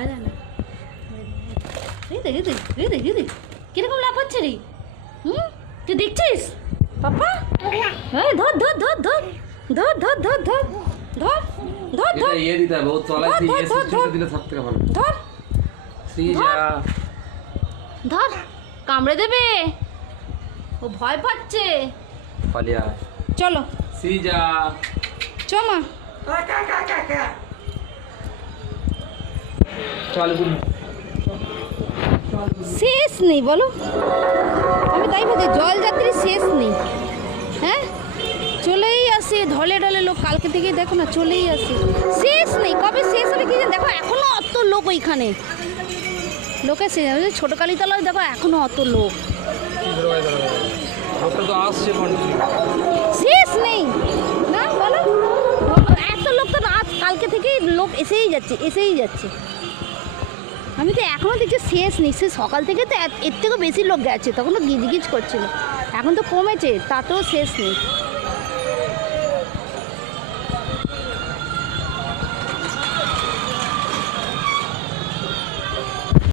খাওয়া যায় না। কিরকম লাভ হচ্ছে রে? তুই দেখছিস পাপা? হ্যাঁ, ধর ধর ধর ধর ধর ধর ধর ধর ধর ধর ধর ये दिता है बहुत तलाय से ये सिस्टम दिले सब থেকে ভালো ধর সিজা ধর, কামড়ে দেবে, ও ভয় পাচ্ছে। পালিয়া চলো সিজা চমা। চল গুড শেষ নেই বলো, আমি তাই বলছি জলযাত্রী শেষ নেই। হ্যাঁ, চলেই আসে ঢলে ঢলে লোক, কালকে থেকেই দেখো না চলেই আসে, শেষ নেই। কবে শেষ হবে কি জানি, দেখো এখনো অত লোক ওইখানে, লোকের শেষ হবে। ছোটো কালীতলায় দেখো এখনো অত লোক, লোকটা তো আসছে কন্টিনিউ শেষ নেই না বলো। এত লোক তো রাত কালকে থেকেই লোক এসেই যাচ্ছে এসেই যাচ্ছে। আমি তো এখনও দেখছি শেষ নেই, সে সকাল থেকে তো এর থেকেও বেশি লোক গেছে, তখন তো গিজগিজ করছিল, এখন তো কমেছে, তাতেও শেষ নেই।